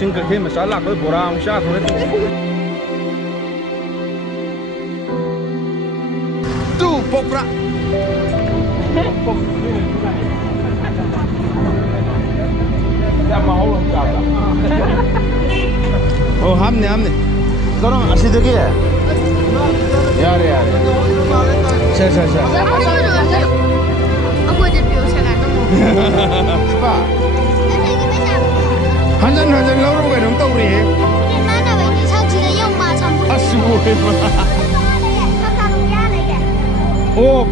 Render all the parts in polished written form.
sinh cực thêm mà xả lạc với bồ ra không sát rồi tu bốc ra em máu không chào ô ham nè cái đó là gì thế kia ya ya xem ông vừa chụp biểu xem lại ba 한잔 lâu rồi nó tàu đi ô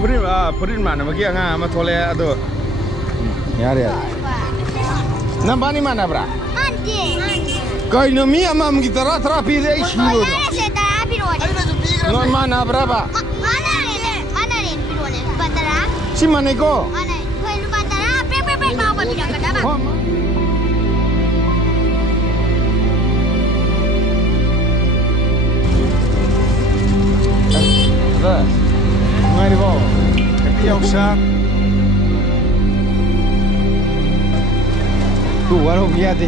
프린 mana bagi nga ma thole ado ya nambani mana bra kai no mi amam gitara terapi dei shiro non mana berapa si mana ko ngay đi vào cái ông sa đủ quá không nghe thì